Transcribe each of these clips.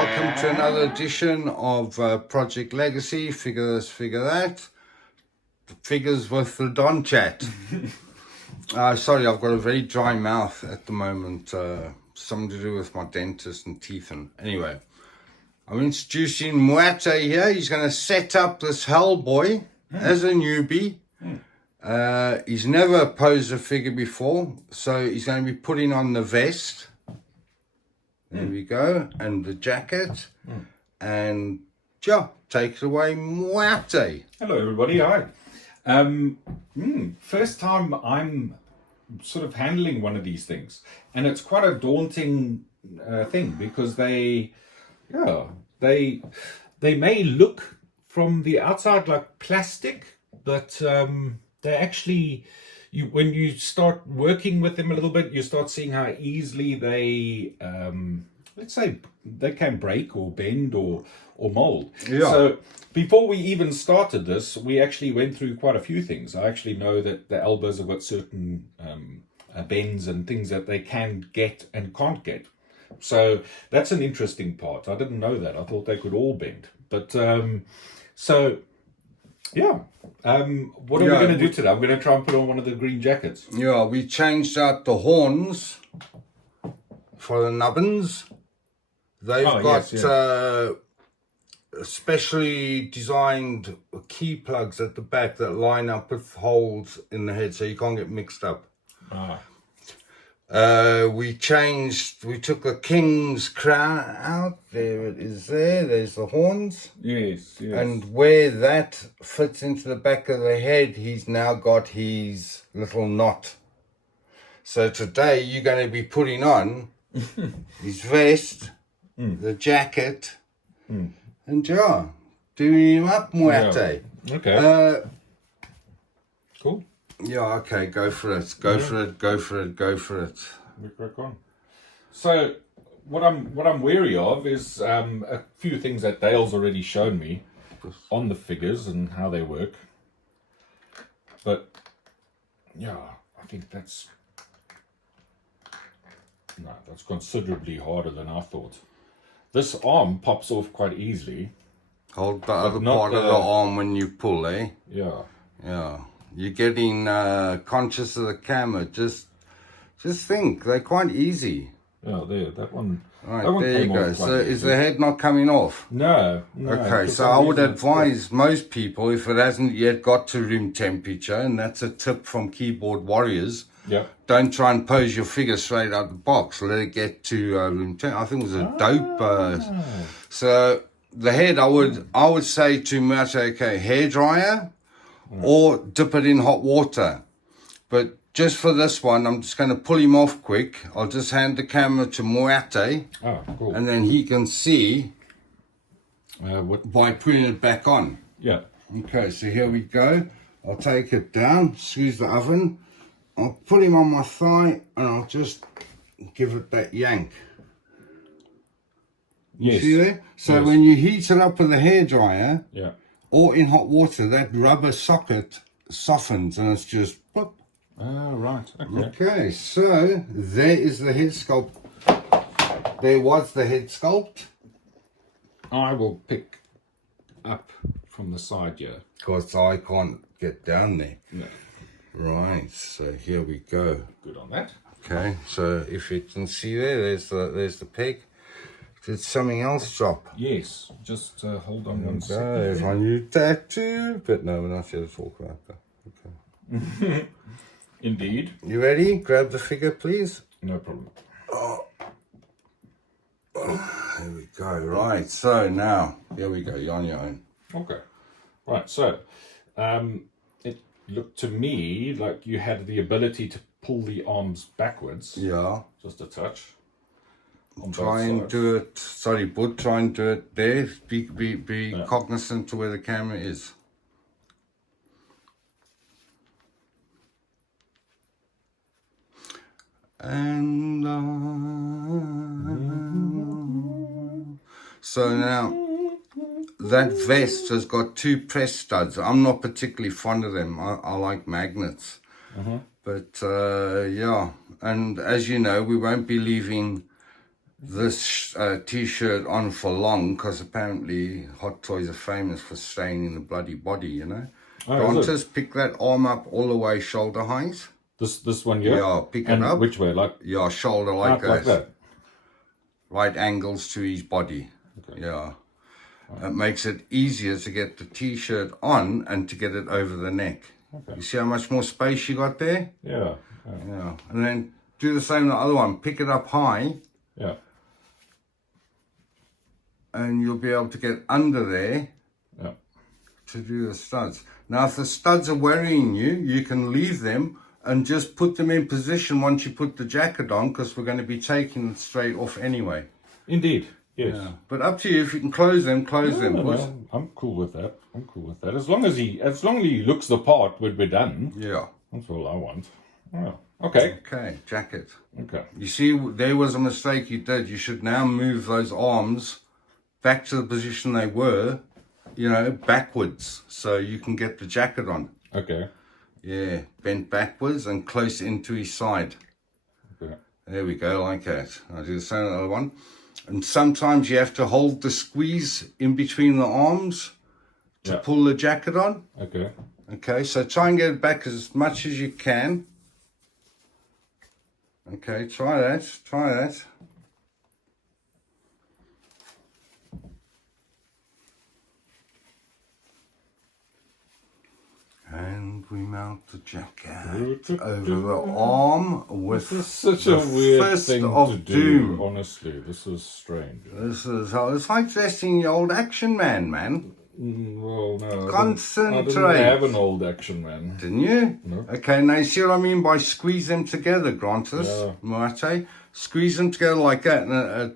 Welcome to another edition of Project Legacy. Figure this, figure that. Figures with the Don Chat. Sorry, I've got a very dry mouth at the moment. Something to do with my dentist and teeth. And anyway, I'm introducing B.P.R.D here. He's going to set up this Hellboy as a newbie. He's never posed a figure before, so he's going to be putting on the vest. There we go, and the jacket, and yeah, take it away, B.P.R.D. Hello everybody, hi. First time I'm sort of handling one of these things, and it's quite a daunting thing because they may look from the outside like plastic, but they actually, when you start working with them a little bit, you start seeing how easily they, let's say, they can break or bend or mold. Yeah. So before we even started this, we actually went through quite a few things. I actually know that the elbows have got certain bends and things that they can get and can't get. So that's an interesting part. I didn't know that. I thought they could all bend. But so yeah. What are we going to do today? I'm going to try and put on one of the green jackets. Yeah, we changed out the horns for the nubbins. They've got specially designed key plugs at the back that line up with holes in the head so you can't get mixed up. We took the king's crown out. There it is there. There's the horns. Yes. And where that fits into the back of the head, he's now got his little knot. So today you're going to be putting on his vest, the jacket, and doing him up, B.P.R.D. Yeah. Okay. Cool. Yeah, okay, go for it. Go for it. We crack on. So what I'm wary of is a few things that Dale's already shown me on the figures and how they work. But yeah, I think that's considerably harder than I thought. This arm pops off quite easily. Hold the other part of the arm when you pull, eh? Yeah. Yeah. You're getting conscious of the camera. Just think, they're quite easy. Yeah, there, that one. Right, that one there you came go. off quite So easy. is the head not coming off? No. Okay, so I would advise most people, if it hasn't yet got to room temperature, and that's a tip from keyboard warriors, don't try and pose your figure straight out the box. Let it get to room temperature. I think it was a dope. So the head, I would say to B.P.R.D, okay, hair dryer, or dip it in hot water. But just for this one, I'm just going to pull him off quick. I'll just hand the camera to B.P.R.D. Oh, cool. And then he can see by putting it back on. Yeah. Okay, so here we go. I'll take it down, squeeze the oven. I'll put him on my thigh and I'll just give it that yank. Yes. See there? So when you heat it up with a hairdryer, or in hot water, that rubber socket softens and it's just pop. Oh, right. Okay. Okay, so there is the head sculpt. There was the head sculpt. I will pick up from the side here. Because I can't get down there. No. Right, so here we go. Good on that. Okay, so if you can see there's the peg. Did something else drop? Yes, just hold on one second. There's my new tattoo. But no, we're not here to talk about that. Okay. Indeed. You ready? Grab the figure, please. No problem. There we go. Right, so now, here we go. You're on your own. Okay. Right, so it looked to me like you had the ability to pull the arms backwards. Yeah. Just a touch. Try and do it. Sorry, Bud. Try and do it there. Be cognizant to where the camera is. And so now that vest has got two press studs. I'm not particularly fond of them. I like magnets. But yeah, and as you know, we won't be leaving this t-shirt on for long, because apparently Hot Toys are famous for staining the bloody body, you know. Oh, is it? Just pick that arm up all the way shoulder height. This one here? Yeah, pick it and up. which way? Like Yeah, shoulder like out like that? Right angles to his body. Okay. Yeah. It makes it easier to get the t-shirt on and to get it over the neck. Okay. You see how much more space you got there? Yeah. Yeah. And then do the same with the other one. Pick it up high. Yeah. And you'll be able to get under there to do the studs. Now, if the studs are worrying you, you can leave them and just put them in position once you put the jacket on, because we're going to be taking it straight off anyway. Indeed. Yes. Yeah. But up to you. If you can close them, close them. No, I'm cool with that. As long as he looks the part when we're done. Yeah. That's all I want. Oh, okay. Okay, jacket. Okay. You see, there was a mistake you did. You should now move those arms back to the position they were, you know, backwards, so you can get the jacket on. Okay. Yeah, bent backwards and close into his side. Okay. There we go, like that. I'll do the same other one. And sometimes you have to hold the squeeze in between the arms to pull the jacket on. Okay. Okay, so try and get it back as much as you can. Okay, try that. And we mount the jacket over the arm with This is such the a weird fist thing of to doom. do. Honestly, this is strange. This is how it's like dressing the old action man. Well, no. Concentrate. I didn't have an old action man. Didn't you? No. Okay, now you see what I mean by squeeze them together, Grantus? Yeah. Muate? Squeeze them together like that, and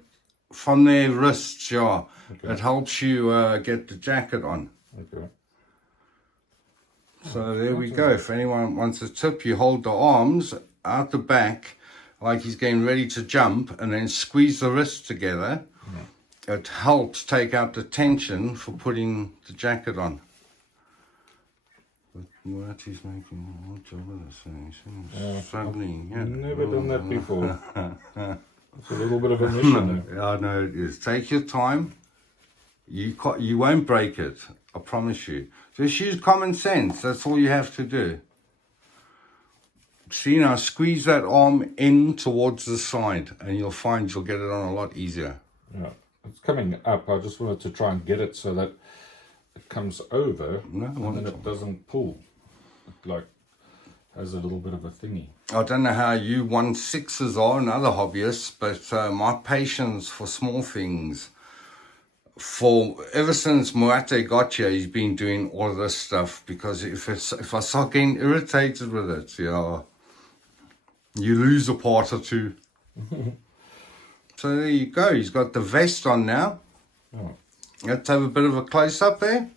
from their wrists, yeah. Okay. It helps you get the jacket on. Okay. So there we go. If anyone wants a tip, you hold the arms out the back like he's getting ready to jump, and then squeeze the wrists together. Yeah. It helps take out the tension for putting the jacket on. But Murati's making a good job of this thing. He's struggling. I've never done that before. It's a little bit of a mission. I know it is. Take your time. You won't break it. I promise you. Just use common sense. That's all you have to do. See, now squeeze that arm in towards the side, and you'll find you'll get it on a lot easier. Yeah, it's coming up. I just wanted to try and get it so that it comes over and then it doesn't pull. It like has a little bit of a thingy. I don't know how you 1/6s are and other hobbyists, but my patience for small things, ever since Muate got here, he's been doing all of this stuff, because if I start getting irritated with it, you lose a part or two. So there you go. He's got the vest on now. Oh. Let's have a bit of a close up there.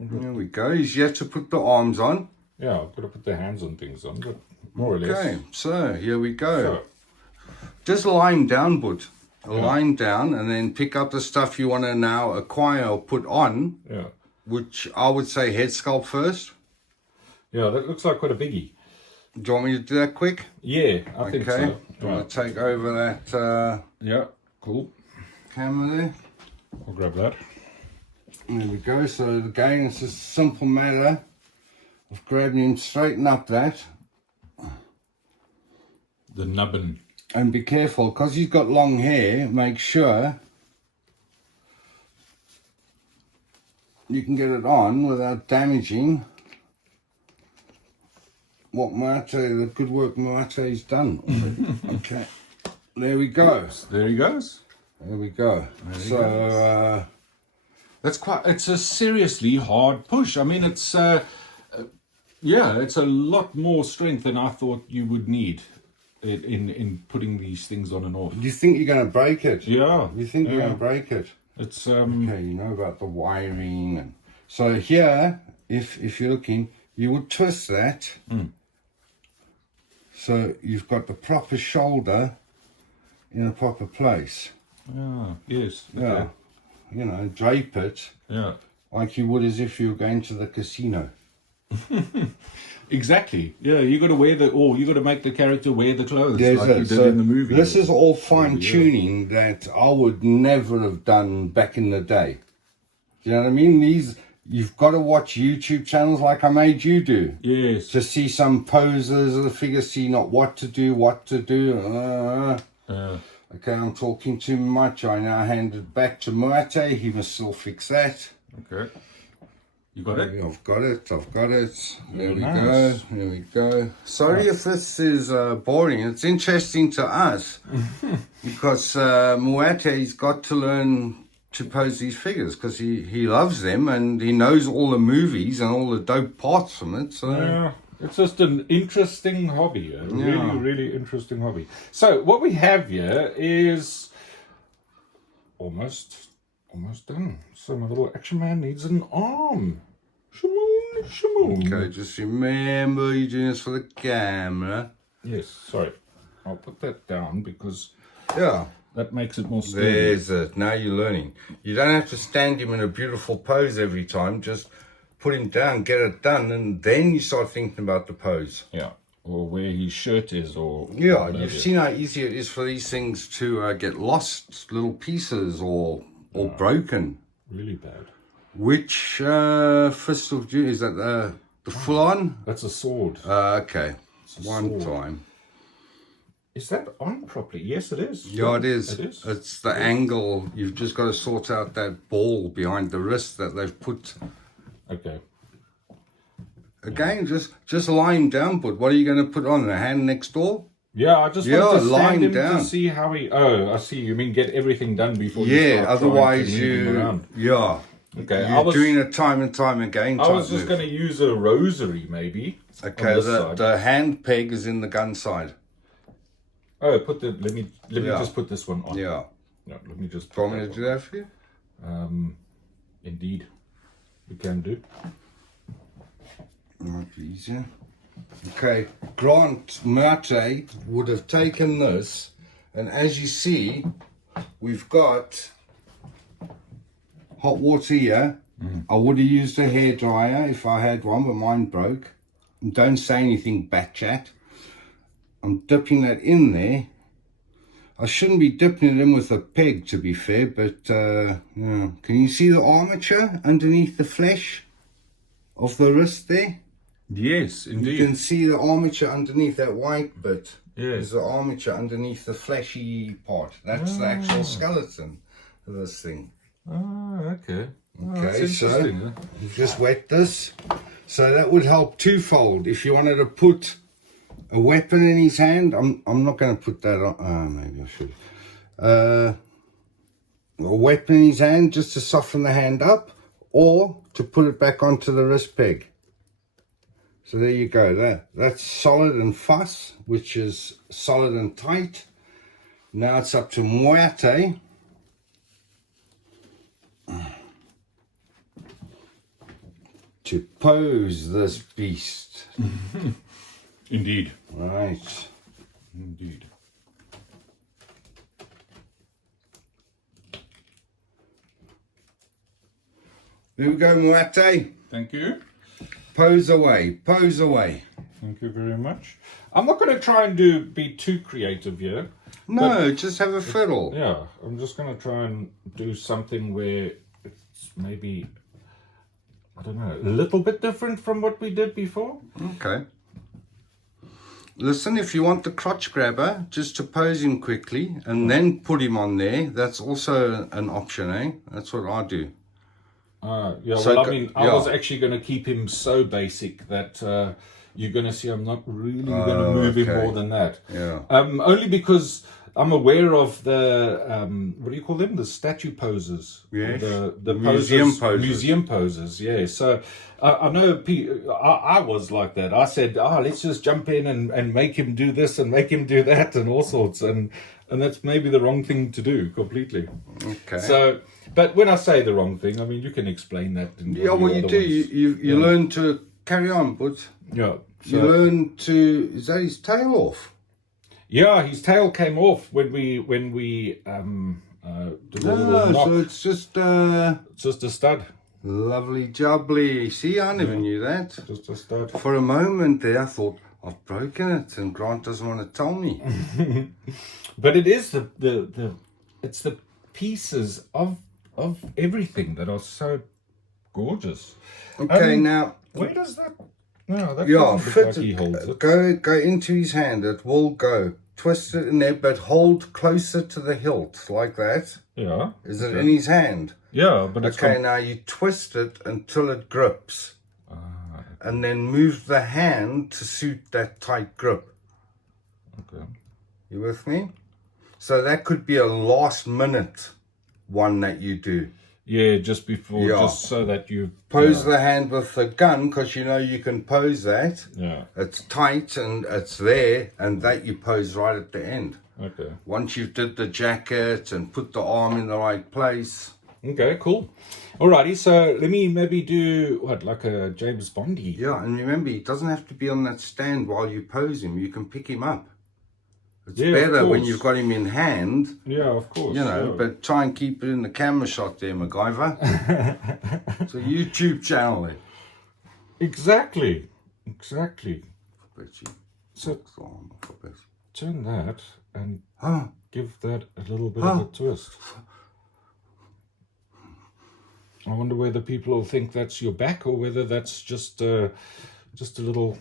There we go. He's yet to put the arms on. Yeah, I've got to put the hands on things on, but more or less. Okay, so here we go. So, Just lying down, bud. Lying down, and then pick up the stuff you want to now acquire or put on, yeah. which I would say head sculpt first. Yeah, that looks like quite a biggie. Do you want me to do that quick? Yeah, I think so. Okay. Do you want to take over that Yeah, cool. camera there? I'll grab that. There we go. So again, it's just a simple matter of grabbing him, straighten up that. The nubbin. And be careful, because he's got long hair, make sure you can get it on without damaging what the good work Muate's done already. Okay, there we go. There he goes. There we go. So, It's a seriously hard push. I mean, it's a lot more strength than I thought you would need in putting these things on and off. do you think you're going to break it? Yeah. You think you're going to break it? It's Okay, you know about the wiring. And so here, if you're looking, you would twist that. So you've got the proper shoulder in a proper place. yes. Yeah. Okay. Drape it Yeah. like you would as if you were going to the casino. Exactly. Yeah, you got to wear you got to make the character wear the clothes There's like it. you did So in the movie. this is all fine tuning that I would never have done back in the day. You know what I mean? You've got to watch YouTube channels like I made you do. Yes. To see some poses of the figure, see not what to do. Okay, I'm talking too much. I now hand it back to Muate. He must still fix that. Okay. You got it? I've got it. There we nice. go. Here we go. Sorry if this is boring. It's interesting to us because Muate's got to learn to pose these figures because he loves them and he knows all the movies and all the dope parts from it. So yeah, it's just an interesting hobby. Really interesting hobby. So what we have here is almost done. So my little action man needs an arm. Shamoon. Okay, just remember you're doing this for the camera. Yes, sorry. I'll put that down because that makes it more sturdy. There's it. Now you're learning. You don't have to stand him in a beautiful pose every time. Just put him down, get it done, and then you start thinking about the pose. Yeah, or where his shirt is, or you've seen how easy it is for these things to get lost, little pieces, or broken. Really bad. Which Fist of June is that? The full on? That's a sword. Okay. One sword. time. Is that on properly? Yes, it is. Yeah, it is. It is. It's the angle. You've just got to sort out that ball behind the wrist that they've put. Okay. Again, just lie him down. But what are you going to put on? The hand next door? Yeah, I just wanted to stand him down to see how he. Oh, I see. You mean get everything done before you Yeah, start otherwise trying to move him around. Okay, You're doing it time and time again. I was just going to use a rosary, maybe. Okay, the hand peg is in the gun side. Oh, let me just put this one on. Yeah. No, let me just. Do you want me to do that for you? Indeed, we can do. Might be easier. Okay, Grant Mate would have taken this, and as you see, we've got hot water here. I would have used a hairdryer if I had one, but mine broke. Don't say anything, bat chat. I'm dipping that in there. I shouldn't be dipping it in with a peg, to be fair, but yeah. Can you see the armature underneath the flesh of the wrist there? Yes, indeed. You can see the armature underneath that white bit. Yes. Is the armature underneath the fleshy part. That's the actual skeleton of this thing. Oh, okay. Okay, so you've just wet this. So that would help twofold. If you wanted to put a weapon in his hand, I'm not going to put that on. Maybe I should. A weapon in his hand just to soften the hand up, or to put it back onto the wrist peg. So there you go. That's solid and fuss, which is solid and tight. Now it's up to Muate. To pose this beast. Indeed. Right. Indeed. There we go, Muate. Thank you. Pose away. Pose away. Thank you very much. I'm not going to try and be too creative here. No, just have a fiddle. Yeah, I'm just going to try and do something where it's maybe, I don't know, a little bit different from what we did before. Okay. Listen, if you want the crotch grabber, just to pose him quickly and then put him on there, that's also an option, eh? That's what I do. Yeah, So well, I mean, I was actually going to keep him so basic that you're going to see I'm not really going to move him more than that. Yeah. Only because I'm aware of the, what do you call them? The statue poses. Yes. The museum poses. Museum poses, yeah. So I know I was like that. I said, let's just jump in and make him do this and make him do that and all sorts. And that's maybe the wrong thing to do completely. Okay. So, but when I say the wrong thing, I mean, you can explain that. Yeah, well, you do. You learn to carry on, but yeah. So, you learn to, is that his tail off? Yeah, his tail came off when we did a little knock. So it's just It's just a stud. Lovely jubbly. See, I never knew that. Just a start. For a moment there, I thought, I've broken it, and Grant doesn't want to tell me. But it is it's the pieces of everything that are so gorgeous. Okay, now, Where does that? No, that yeah, doesn't look fit like he holds it. it. Go into his hand. It will go. Twist it in there, but hold closer to the hilt, like that. Yeah. Is it in his hand? Yeah, but it's Okay, now you twist it until it grips. And then move the hand to suit that tight grip. okay. You with me? So that could be a last minute one that you do. Yeah, just before, Yeah. just so that you Pose the hand with the gun, because you know you can pose that. Yeah. It's tight and it's there, and that you pose right at the end. Okay. Once you've did the jacket and put the arm in the right place. Okay, cool. Alrighty, so let me maybe do what, like a James Bondy. Yeah, and remember, he doesn't have to be on that stand while you pose him. You can pick him up. It's Yeah, of better when course. you've got him in hand, Yeah, of course. you know, yeah. but try and keep it in the camera shot there, MacGyver. It's a YouTube channel there. Exactly. But you So arm off a bit. turn that and Huh? give that a little bit of a twist. I wonder whether people will think that's your back or whether that's just a little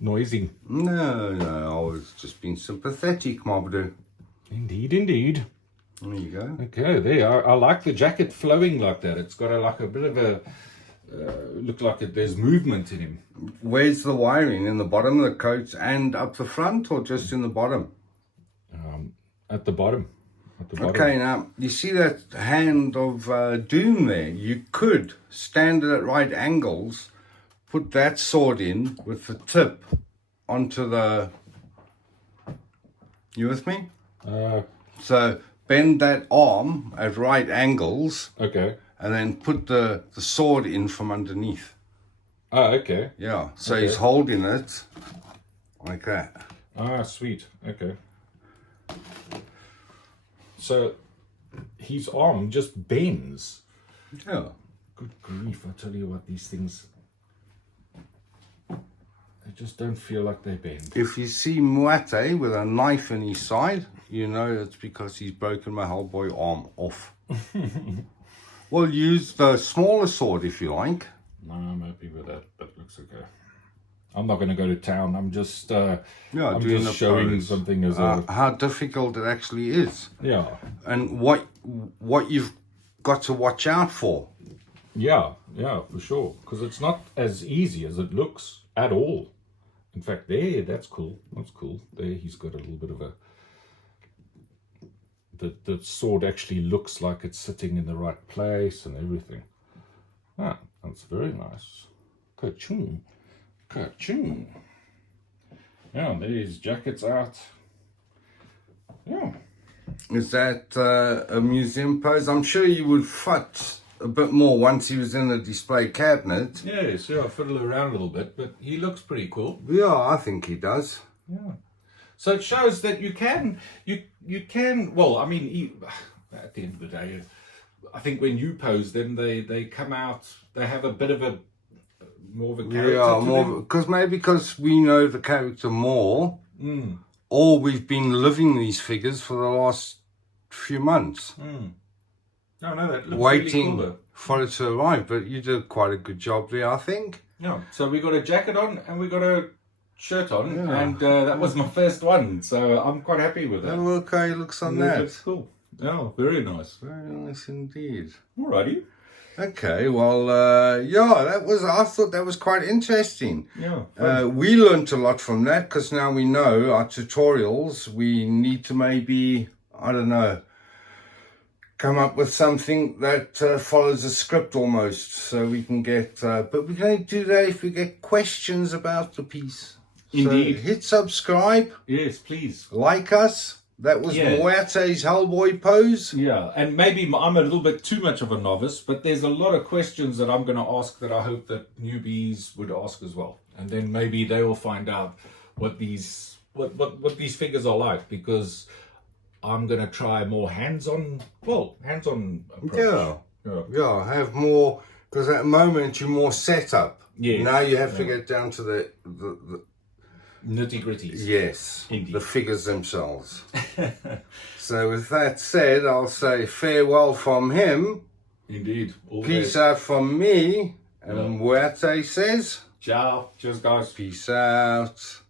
noisy. No, I was just being sympathetic, Mobdo. Indeed. There you go. Okay, there. I like the jacket flowing like that. It's got a bit of a look like there's movement in him. Where's the wiring? In the bottom of the coat and up the front, or just in the bottom? At the bottom. Okay, now, you see that hand of doom there? You could stand it at right angles, put that sword in with the tip onto the... You with me? So bend that arm at right angles, Okay. and then put the sword in from underneath. Ah, okay. Yeah, so he's holding it like that. Ah, sweet. Okay. So his arm just bends. Yeah. Good grief, I tell you what, these things, they just don't feel like they bend. If you see Muate with a knife in his side, you know it's because he's broken my Hellboy arm off. Well, use the smaller sword if you like. No, I'm happy with that. That looks okay. I'm not going to go to town. I'm just, I'm doing just the showing pose. something as a... How difficult it actually is. Yeah. And what you've got to watch out for. Yeah, for sure. Because it's not as easy as it looks at all. In fact, there, that's cool. That's cool. There, he's got a little bit of a... The sword actually looks like it's sitting in the right place and everything. Ah, that's very nice. Ka-chung. Ka-chung. Yeah, there's jackets out. Yeah. Is that a museum pose? I'm sure you would fit a bit more once he was in the display cabinet. Yes, yeah, fiddle around a little bit, but he looks pretty cool. Yeah, I think he does. Yeah. So it shows that you can, well, I mean, at the end of the day, I think when you pose them, they come out, they have a bit of a, more of a character Yeah, to more them. because we know the character more, or we've been living these figures for the last few months, No, that looks waiting really cool, for it to arrive. But you did quite a good job there, I think. though. Yeah. So we got a jacket on and we got a shirt on, and that was my first one, so I'm quite happy with that. Oh, look how he looks on That that. looks cool. Yeah, very nice. Very nice indeed. Alrighty. Okay, well, I thought that was quite interesting. Yeah. We learned a lot from that, because now we know our tutorials, we need to maybe, I don't know, come up with something that follows a script almost, so we can get, but we can only do that if we get questions about the piece. Indeed. So hit subscribe, Yes, please. like us. That was Yeah. Muate's Hellboy pose. Yeah, and maybe I'm a little bit too much of a novice, but there's a lot of questions that I'm going to ask that I hope that newbies would ask as well, and then maybe they will find out what these figures are like, because I'm going to try more hands-on approach. Yeah. Yeah, have more, because at the moment you're more set up. Yes. Now you have to get down to the Nitty-gritties. yes, Indeed. the figures themselves. So with that said, I'll say farewell from him. Indeed. All Peace best. out from me. And Muerte says, Ciao. Cheers, guys. peace out.